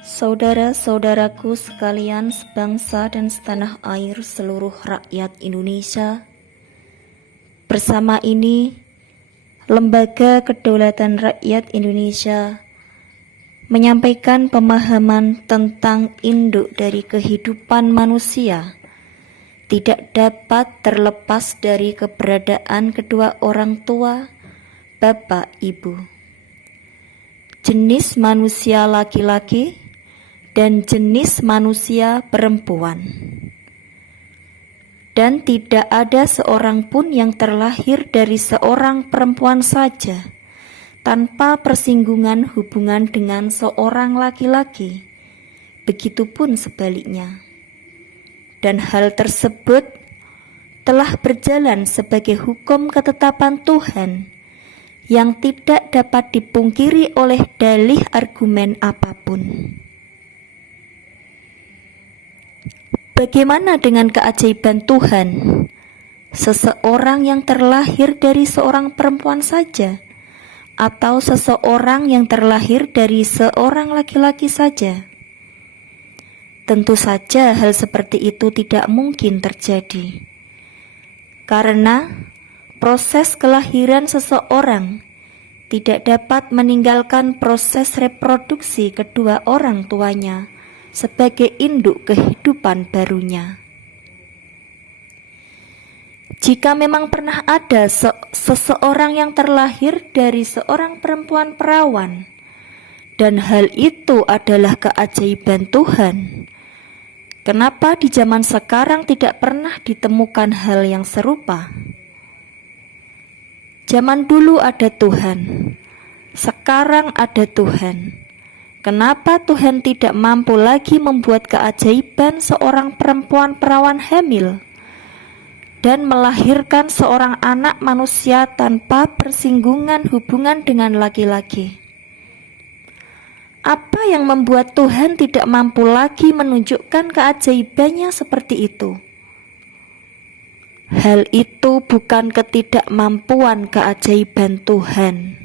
Saudara-saudaraku sekalian sebangsa dan setanah air seluruh rakyat Indonesia, bersama ini Lembaga Kedaulatan Rakyat Indonesia menyampaikan pemahaman tentang induk dari kehidupan manusia tidak dapat terlepas dari keberadaan kedua orang tua, bapak, ibu. Jenis manusia laki-laki dan jenis manusia perempuan. Dan tidak ada seorang pun yang terlahir dari seorang perempuan saja tanpa persinggungan hubungan dengan seorang laki-laki. Begitupun sebaliknya. Dan hal tersebut telah berjalan sebagai hukum ketetapan Tuhan yang tidak dapat dipungkiri oleh dalih argumen apapun. Bagaimana dengan keajaiban Tuhan? Seseorang yang terlahir dari seorang perempuan saja, atau seseorang yang terlahir dari seorang laki-laki saja? Tentu saja hal seperti itu tidak mungkin terjadi, karena proses kelahiran seseorang tidak dapat meninggalkan proses reproduksi kedua orang tuanya sebagai induk kehidupan barunya. Jika memang pernah ada seseorang yang terlahir dari seorang perempuan perawan, dan hal itu adalah keajaiban Tuhan, kenapa di zaman sekarang tidak pernah ditemukan hal yang serupa? Zaman dulu ada Tuhan, sekarang ada Tuhan. Kenapa Tuhan tidak mampu lagi membuat keajaiban seorang perempuan perawan hamil dan melahirkan seorang anak manusia tanpa persinggungan hubungan dengan laki-laki? Apa yang membuat Tuhan tidak mampu lagi menunjukkan keajaibannya seperti itu? Hal itu bukan ketidakmampuan keajaiban Tuhan,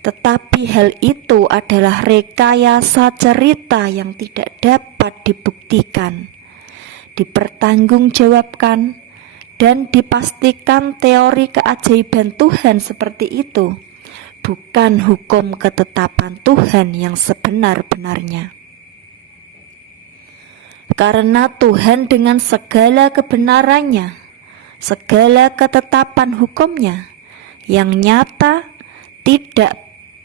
tetapi hal itu adalah rekayasa cerita yang tidak dapat dibuktikan, dipertanggungjawabkan, dan dipastikan. Teori keajaiban Tuhan seperti itu bukan hukum ketetapan Tuhan yang sebenar-benarnya. Karena Tuhan dengan segala kebenarannya, segala ketetapan hukumnya yang nyata, tidak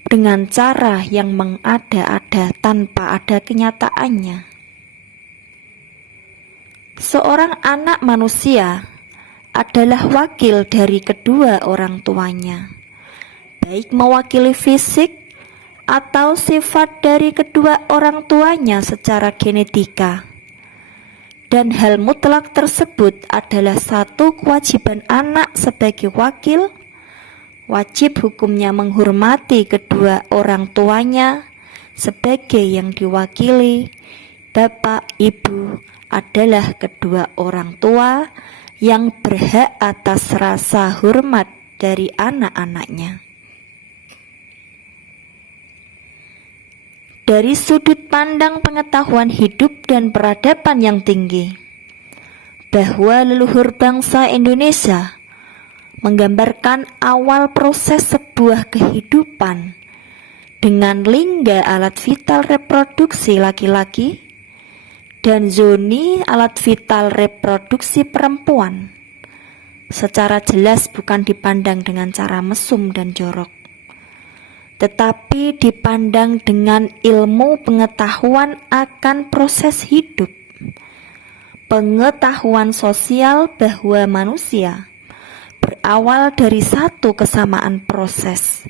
dengan cara yang mengada-ada tanpa ada kenyataannya. Seorang anak manusia adalah wakil dari kedua orang tuanya, baik mewakili fisik atau sifat dari kedua orang tuanya secara genetika. Dan hal mutlak tersebut adalah satu kewajiban anak sebagai wakil. Wajib hukumnya menghormati kedua orang tuanya sebagai yang diwakili. Bapak, ibu adalah kedua orang tua yang berhak atas rasa hormat dari anak-anaknya. Dari sudut pandang pengetahuan hidup dan peradaban yang tinggi, bahwa leluhur bangsa Indonesia menggambarkan awal proses sebuah kehidupan dengan lingga alat vital reproduksi laki-laki dan zoni alat vital reproduksi perempuan, secara jelas bukan dipandang dengan cara mesum dan jorok, tetapi dipandang dengan ilmu pengetahuan akan proses hidup, pengetahuan sosial bahwa manusia berawal dari satu kesamaan proses.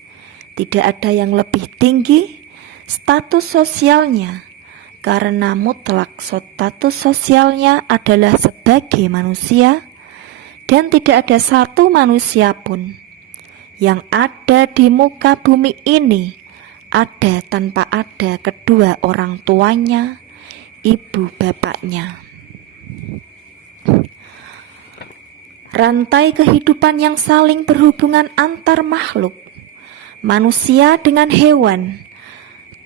Tidak ada yang lebih tinggi status sosialnya, karena mutlak status sosialnya adalah sebagai manusia, dan tidak ada satu manusia pun yang ada di muka bumi ini ada tanpa ada kedua orang tuanya, ibu bapaknya. Rantai kehidupan yang saling berhubungan antar makhluk, manusia dengan hewan,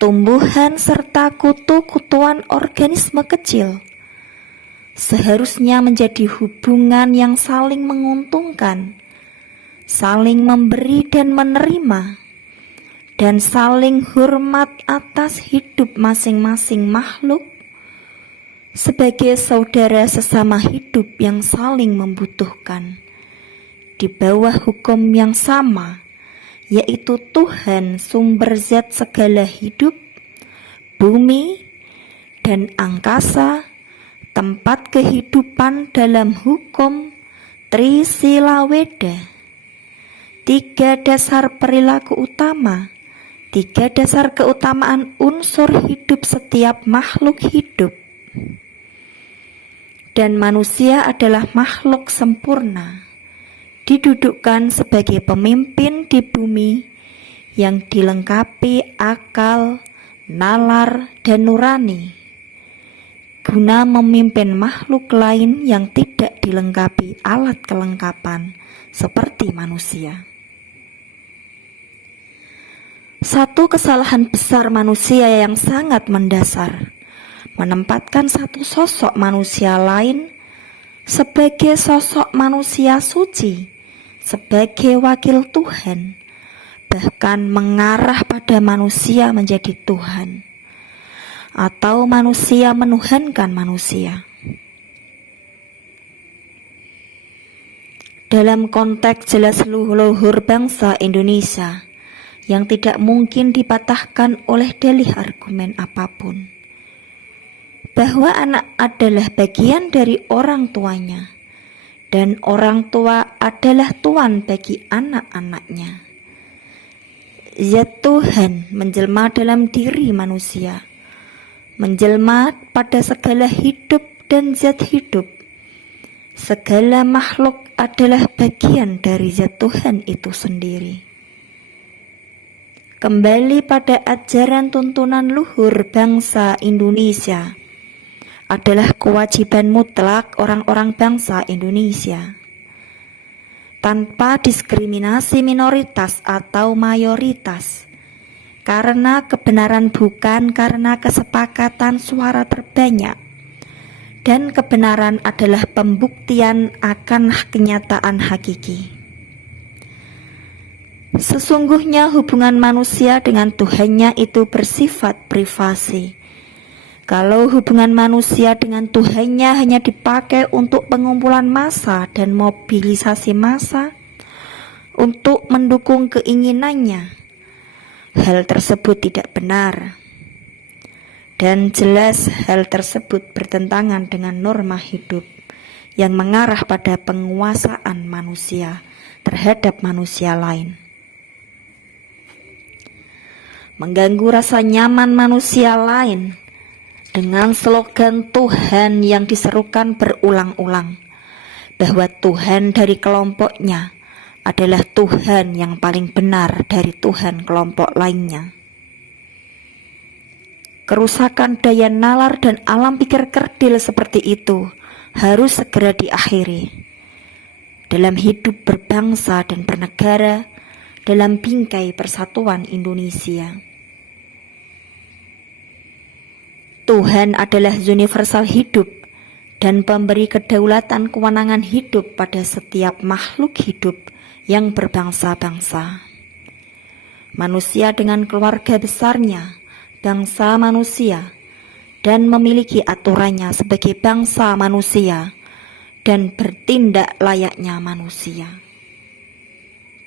tumbuhan serta kutu-kutuan organisme kecil seharusnya menjadi hubungan yang saling menguntungkan, saling memberi dan menerima, dan saling hormat atas hidup masing-masing makhluk sebagai saudara sesama hidup yang saling membutuhkan di bawah hukum yang sama, yaitu Tuhan sumber zat segala hidup, bumi dan angkasa, tempat kehidupan dalam hukum Trisila Weda. 3 dasar perilaku utama, 3 dasar keutamaan unsur hidup setiap makhluk hidup. Dan manusia adalah makhluk sempurna, didudukkan sebagai pemimpin di bumi yang dilengkapi akal, nalar, dan nurani, guna memimpin makhluk lain yang tidak dilengkapi alat kelengkapan seperti manusia. Satu kesalahan besar manusia yang sangat mendasar menempatkan satu sosok manusia lain sebagai sosok manusia suci, sebagai wakil Tuhan, bahkan mengarah pada manusia menjadi Tuhan, atau manusia menuhankan manusia. Dalam konteks jelas luhur bangsa Indonesia yang tidak mungkin dipatahkan oleh dalih argumen apapun, bahwa anak adalah bagian dari orang tuanya dan orang tua adalah tuan bagi anak-anaknya. Zat Tuhan menjelma dalam diri manusia, menjelma pada segala hidup dan zat hidup. Segala makhluk adalah bagian dari zat Tuhan itu sendiri. Kembali pada ajaran tuntunan luhur bangsa Indonesia adalah kewajiban mutlak orang-orang bangsa Indonesia, tanpa diskriminasi minoritas atau mayoritas, karena kebenaran bukan karena kesepakatan suara terbanyak, dan kebenaran adalah pembuktian akan kenyataan hakiki. Sesungguhnya hubungan manusia dengan Tuhannya itu bersifat privasi. Kalau hubungan manusia dengan Tuhannya hanya dipakai untuk pengumpulan massa dan mobilisasi massa untuk mendukung keinginannya, hal tersebut tidak benar. Dan jelas hal tersebut bertentangan dengan norma hidup yang mengarah pada penguasaan manusia terhadap manusia lain. Mengganggu rasa nyaman manusia lain dengan slogan Tuhan yang diserukan berulang-ulang, bahwa Tuhan dari kelompoknya adalah Tuhan yang paling benar dari Tuhan kelompok lainnya. Kerusakan daya nalar dan alam pikir kerdil seperti itu harus segera diakhiri dalam hidup berbangsa dan bernegara dalam bingkai persatuan Indonesia. Tuhan adalah universal hidup dan pemberi kedaulatan kewenangan hidup pada setiap makhluk hidup yang berbangsa-bangsa. Manusia dengan keluarga besarnya, bangsa manusia, dan memiliki aturannya sebagai bangsa manusia dan bertindak layaknya manusia.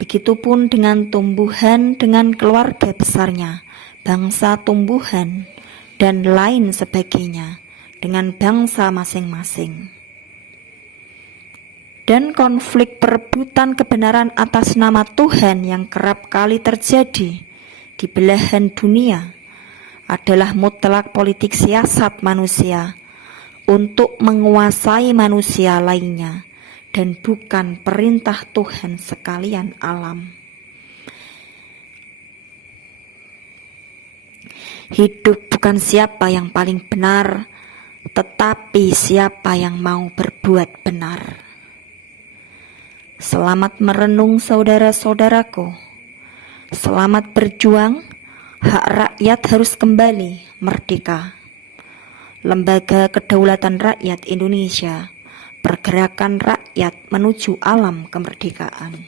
Begitupun dengan tumbuhan dengan keluarga besarnya, bangsa tumbuhan, dan lain sebagainya dengan bangsa masing-masing. Dan konflik perebutan kebenaran atas nama Tuhan yang kerap kali terjadi di belahan dunia adalah mutlak politik siasat manusia untuk menguasai manusia lainnya dan bukan perintah Tuhan sekalian alam. Hidup bukan siapa yang paling benar, tetapi siapa yang mau berbuat benar. Selamat merenung saudara-saudaraku. Selamat berjuang, Hak rakyat harus kembali merdeka. Lembaga Kedaulatan Rakyat Indonesia, Pergerakan Rakyat Menuju Alam Kemerdekaan.